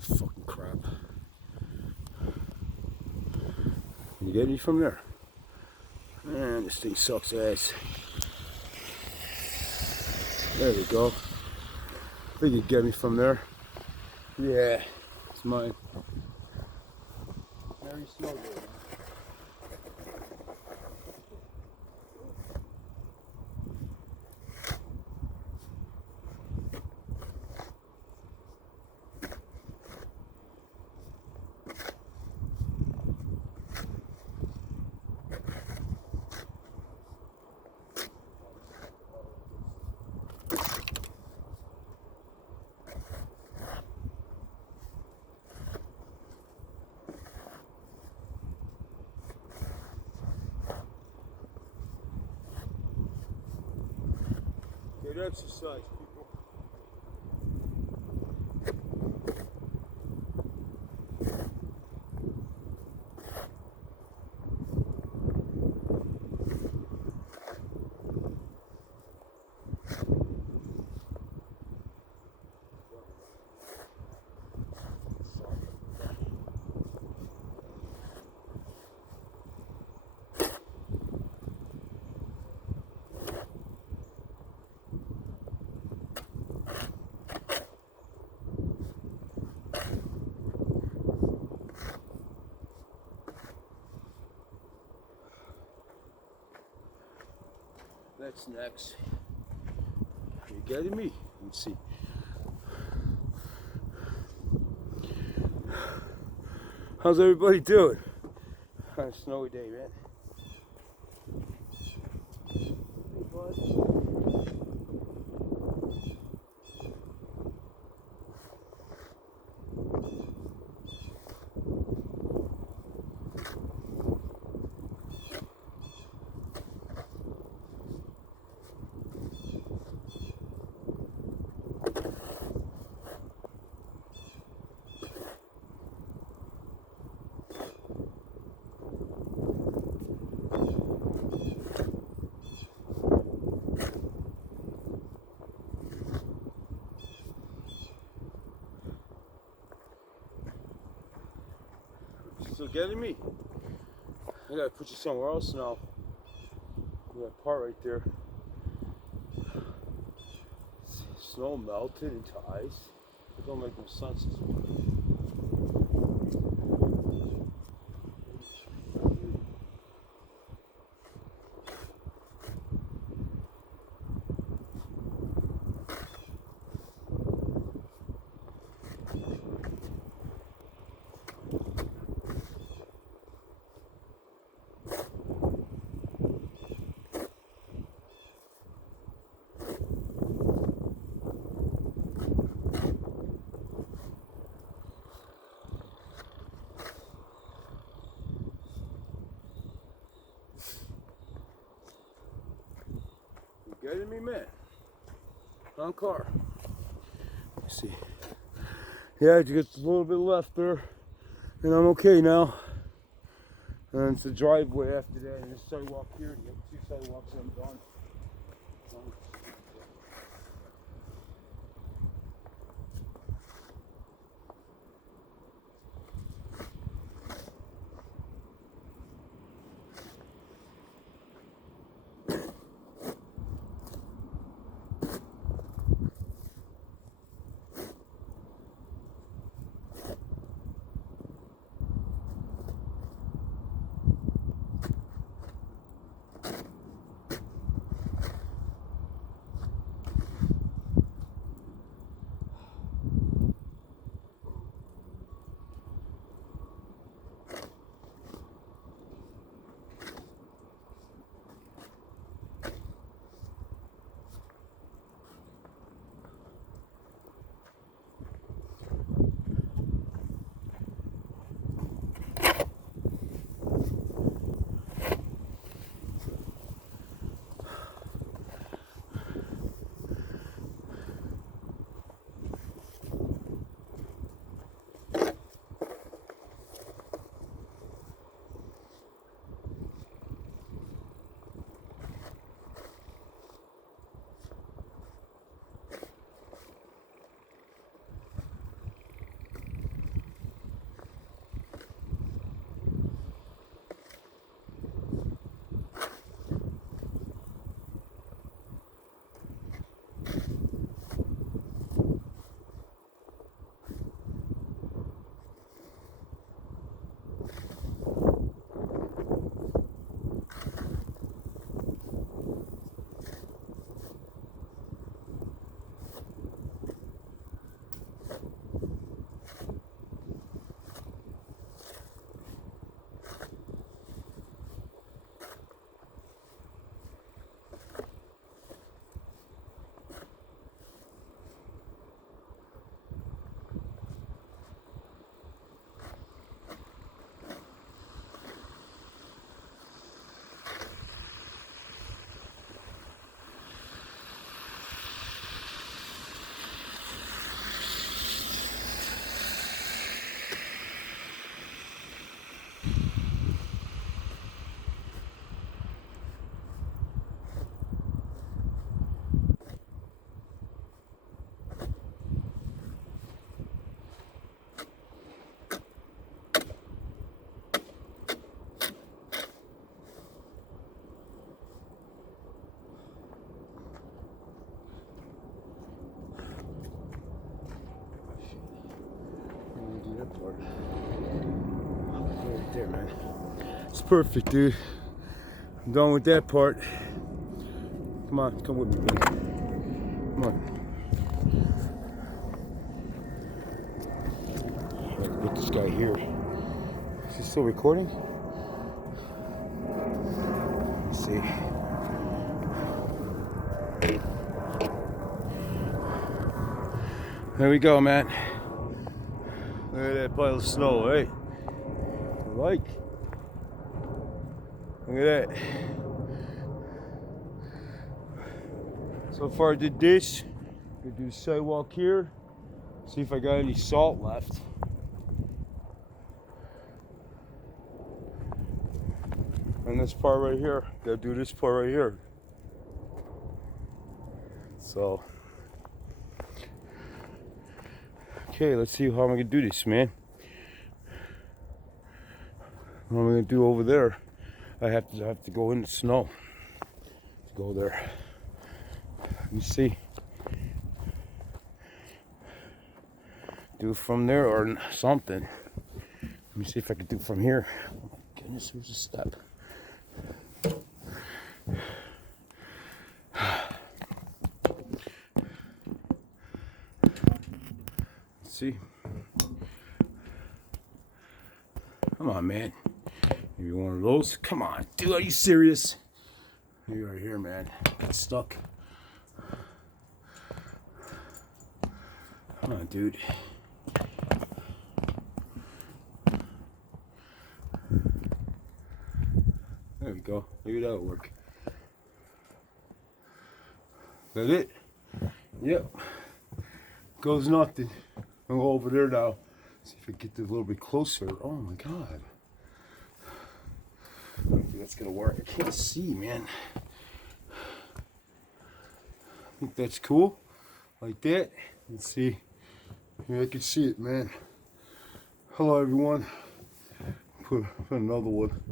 Fucking crap. Can you get me from there? Man, this thing sucks ass. There we go. I think you get me from there. Yeah, it's mine. Very slow there. Good exercise, people. That's next. Are you getting me? Let's see. How's everybody doing? On a snowy day, man. Hey, bud. Still getting me? I gotta put you somewhere else now. That part right there. Snow melted into ice. It don't make no sense. Getting me, man. On car. Let's see. Yeah, just a little bit left there, and I'm okay now. And it's a driveway after that, and this sidewalk here. You have two sidewalks, and I'm done. part. Right there, man. It's perfect, dude. I'm done with that part. Come on, come with me, buddy. Come on. Let's put this guy here. Is he still recording? Let's see. There we go, man. Look at that pile of snow, right? Like. Look at that. So far I did this. Gonna do the sidewalk here. See if I got any salt left. And this part right here. Gotta do this part right here. So. Okay, let's see how I'm gonna do this, man. What am I gonna do over there? I have to go in the snow to go there. Let me see. Do it from there or something. Let me see if I can do it from here. Oh my goodness, here's a step. Let's see. Come on, man. Maybe one of those. Come on, dude. Are you serious? You are here, man. Got stuck. Come on, dude. There we go. Maybe that'll work. That it? Yep. Goes nothing. I'll go over there now. See if I get this a little bit closer. Oh my god. I don't think that's gonna work. I can't see, man. I think that's cool. Like that. Let's see. Yeah, I can see it, man. Hello, everyone. Put another one.